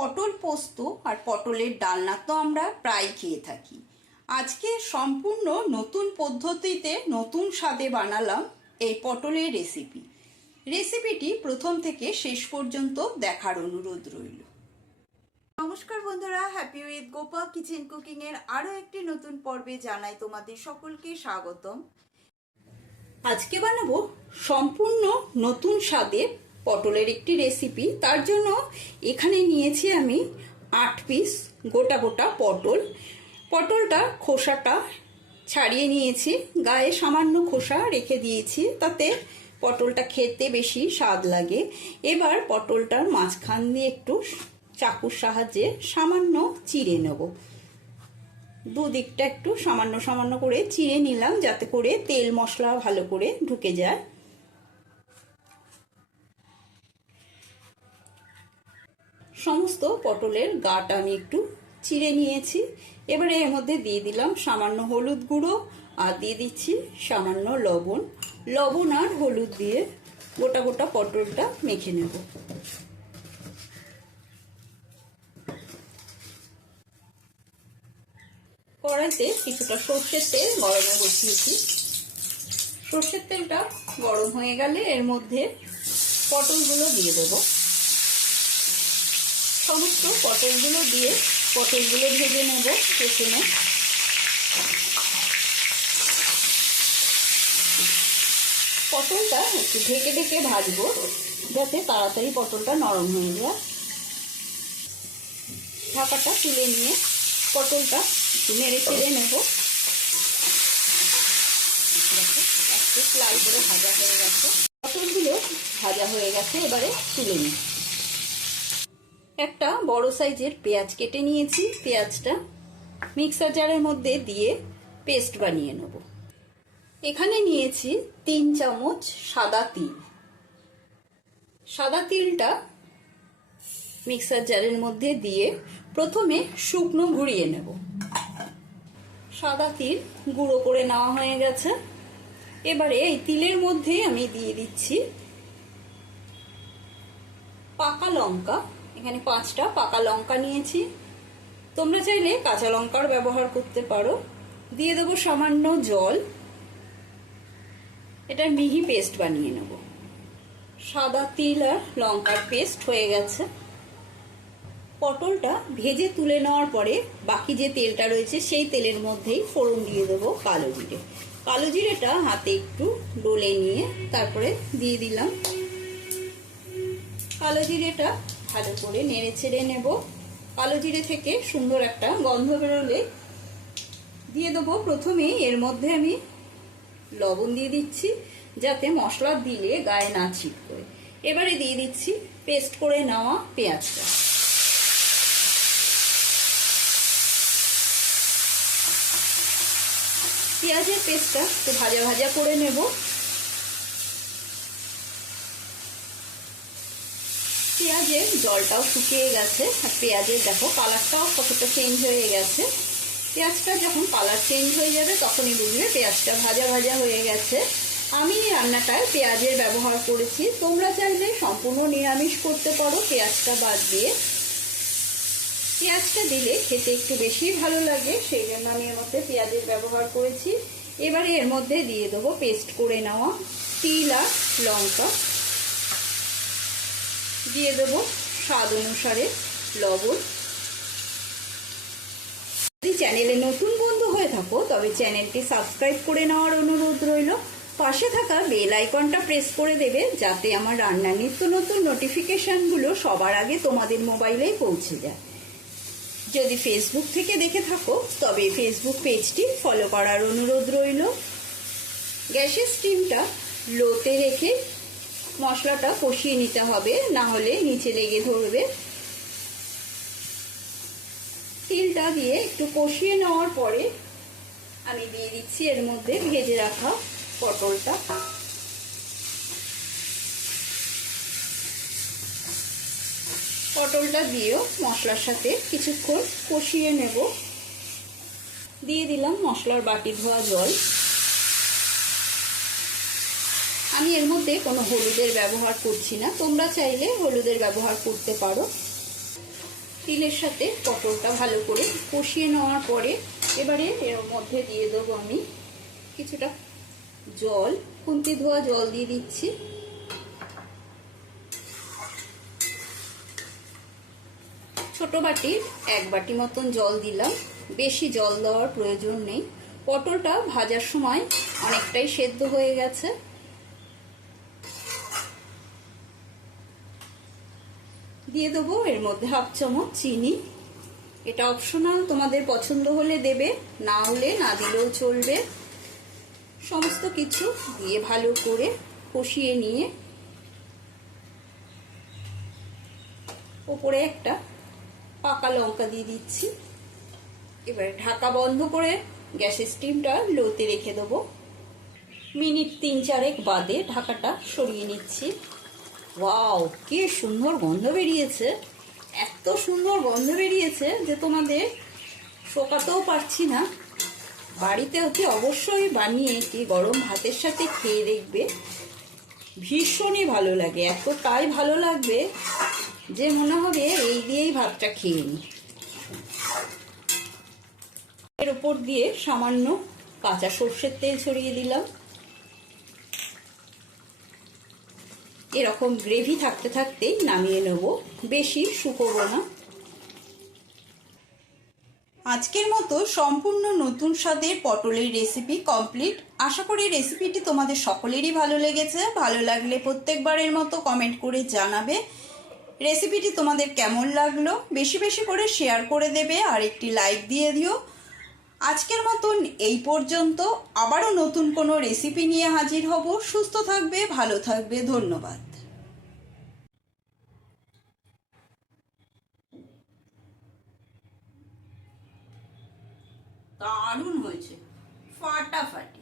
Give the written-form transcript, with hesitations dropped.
পটল পোস্ত আর পটলের ডালনা তো আমরা প্রায় খেয়ে থাকি। আজকে সম্পূর্ণ নতুন পদ্ধতিতে নতুন স্বাদে বানালাম এই পটলের রেসিপিটি প্রথম থেকে শেষ পর্যন্ত দেখার অনুরোধ রইল। নমস্কার বন্ধুরা, happy with Gopa kitchen cooking এর আরো একটি নতুন পর্বে জানাই তোমাদের সকলকে স্বাগতম। আজকে বানাবো সম্পূর্ণ নতুন স্বাদের পটলের একটি রেসিপি। তার জন্য এখানে নিয়েছি আমি 8 পিস গোটা গোটা পটলটা খোসাটা ছাড়িয়ে নিয়েছি, গায়ে সামান্য খোসা রেখে দিয়েছি, তাতে পটলটা খেতে বেশি স্বাদ লাগে। এবার পটলটার মাঝখান দিয়ে একটু চাকুর সাহায্যে সামান্য চিড়ে নেব। দুদিকটা একটু সামান্য সামান্য করে চিড়ে নিলাম, যাতে করে তেল মশলা ভালো করে ঢুকে যায়। সমস্ত পটলের গাটা আমি একটু চিড়ে নিয়েছি। এবারে এর মধ্যে দিয়ে দিলাম সামান্য হলুদ গুঁড়ো আর দিয়ে দিচ্ছি সামান্য লবণ আর হলুদ দিয়ে গোটা গোটা পটলটা মেখে নেব। কড়াইতে কিছুটা সর্ষের তেল গরমে বসিয়েছি। সর্ষের তেলটা গরম হয়ে গেলে এর মধ্যে পটলগুলো দিয়ে দেবো। সমস্ত পটলগুলো দিয়ে পটলগুলো ভেজে নেব প্রথমে। পটলটা একটু ঢেকে ঢেকে ভাজবো, যাতে তাড়াতাড়ি পটলটা নরম হয়ে যায়। ঢাকাটা তুলে নিয়ে পটলটা একটু নেড়ে চেড়ে নেব। একটু লাল করে ভাজা হয়ে গেছে, পটলগুলো ভাজা হয়ে গেছে। এবারে তুলে নিই। একটা বড় সাইজের পেঁয়াজ কেটে নিয়েছি। পেঁয়াজটা মিক্সার জারের মধ্যে দিয়ে পেস্ট বানিয়ে নেব। এখানে নিয়েছি 3 চামচ সাদা তিলটা মিক্সার জারের মধ্যে দিয়ে প্রথমে শুকনো ঘুরিয়ে নেব। সাদা তিল গুঁড়ো করে নেওয়া হয়ে গেছে। এবারে এই তিলের মধ্যে আমি দিয়ে দিচ্ছি পাকা লঙ্কা। এখানে 5টা পাকা লঙ্কা নিয়েছি, তোমরা চাইলে কাঁচা লঙ্কার ব্যবহার করতে পারো। দিয়ে দেবো সামান্য জল। এটা মিহি পেস্ট বানিয়ে নেব। সাদা তিল আর লঙ্কার পেস্ট হয়ে গেছে। পটলটা ভেজে তুলে নেওয়ার পরে বাকি যে তেলটা রয়েছে সেই তেলের মধ্যেই ফোড়ন দিয়ে দেবো কালো জিরেটা হাতে একটু ডলে নিয়ে তারপরে দিয়ে দিলাম। কালো জিরেটা ভালো করে নেড়ে ছেড়ে নেব। কালো জিরে থেকে সুন্দর একটা গন্ধ বেরোলে দিয়ে দেবো প্রথমেই এর মধ্যে আমি লবণ দিয়ে দিচ্ছি, যাতে মশলা দিলে গায়ে না ছিটকে। এবারে দিয়ে দিচ্ছি পেস্ট করে নেওয়া পেঁয়াজটা। পেঁয়াজের পেস্টটা একটু ভাজা ভাজা করে নেব। পেঁয়াজের জলটাও শুকিয়ে গেছে আর পেঁয়াজের দেখো কালারটাও কতটা চেঞ্জ হয়ে গেছে। পেঁয়াজটা যখন কালার চেঞ্জ হয়ে যাবে তখনই বুঝবে পেঁয়াজটা ভাজা ভাজা হয়ে গেছে। আমি রান্নাটায় পেঁয়াজের ব্যবহার করেছি, তোমরা চাইলে সম্পূর্ণ নিরামিষ করতে পারো পেঁয়াজটা বাদ দিয়ে। পেঁয়াজটা দিলে খেতে একটু বেশি ভালো লাগে, সেই জন্য আমি এর মধ্যে পেঁয়াজের ব্যবহার করেছি। এবারে এর মধ্যে দিয়ে দেবো পেস্ট করে নেওয়া তিল আর লঙ্কা। দিয়ে দেবো স্বাদ অনুসারে লবণ। যদি চ্যানেলে নতুন বন্ধু হয়ে থাকো তবে চ্যানেলটি সাবস্ক্রাইব করে নেওয়ার অনুরোধ রইল। পাশে থাকা বেল আইকনটা প্রেস করে দেবে, যাতে আমার রান্নার নিত্য নতুন নোটিফিকেশনগুলো সবার আগে তোমাদের মোবাইলে পৌঁছে যায়। যদি ফেসবুক থেকে দেখে থাকো তবে ফেসবুক পেজটি ফলো করার অনুরোধ রইল। গ্যাসের স্টিমটা লোতে রেখে মশলাটা কষিয়ে নিতে হবে, না হলে নিচে লেগে ধরবে। তিলটা দিয়ে একটু কষিয়ে নেওয়ার পরে আমি দিয়ে দিচ্ছি এর মধ্যে ভেজে রাখা পটলটা। পটলটা দিয়েও মশলার সাথে কিছুক্ষণ কষিয়ে নেব। দিয়ে দিলাম মশলার বাটি ধোয়া জল। আমি এর মধ্যে কোনো হলুদের ব্যবহার করছি না, তোমরা চাইলে হলুদের ব্যবহার করতে পারো। তিলের সাথে পটলটা ভালো করে কষিয়ে নেওয়ার পরে এবারে এর মধ্যে দিয়ে দেবো আমি কিছুটা জল, খুন্তি ধোয়া জল দিয়ে দিচ্ছি। ছোট বাটির 1 বাটি মতন জল দিলাম, বেশি জল দেওয়ার প্রয়োজন নেই। পটলটা ভাজার সময় অনেকটাই সেদ্ধ হয়ে গেছে। দিয়ে দেবো এর মধ্যে 1/2 চামচ চিনি। এটা অপশনাল, তোমাদের পছন্দ হলে দেবে, না হলে না দিলেও চলবে। সমস্ত কিছু দিয়ে ভালো করে কষিয়ে নিয়ে ওপরে একটা পাকা লঙ্কা দিয়ে দিচ্ছি। এবারে ঢাকা বন্ধ করে গ্যাসের স্টিমটা লোতে রেখে দেবো। মিনিট 3-4 বাদে ঢাকাটা সরিয়ে নিচ্ছি। ওয়াও, কি সুন্দর গন্ধ বেরিয়েছে! এত সুন্দর গন্ধ বেরিয়েছে যে তোমাদের শোকাতেও পারছি না। বাড়িতে অতি অবশ্যই বানিয়ে কি গরম ভাতের সাথে খেয়ে দেখবে, ভীষণই ভালো লাগে। এতটাই ভালো লাগবে যে মনে হবে এই দিয়েই ভাতটা খেয়ে নিই। এর উপর দিয়ে সামান্য কাঁচা সর্ষের তেল ছড়িয়ে দিলাম। এরকম গ্রেভি থাকতে থাকতেই নামিয়ে নেব, বেশি শুকোবো না। আজকের মতো সম্পূর্ণ নতুন স্বাদের পটলের রেসিপি কমপ্লিট। আশা করি রেসিপিটি তোমাদের সকলেরই ভালো লেগেছে। ভালো লাগলে প্রত্যেকবারের মতো কমেন্ট করে জানাবে রেসিপিটি তোমাদের কেমন লাগলো। বেশি বেশি করে শেয়ার করে দেবে আর একটি লাইক দিয়ে দিও। আজকের মতন এই পর্যন্ত। আবারও নতুন কোনো রেসিপি নিয়ে হাজির হব। সুস্থ থাকবে, ভালো থাকবে। ধন্যবাদ। দারুণ হয়েছে, ফাটাফাটি।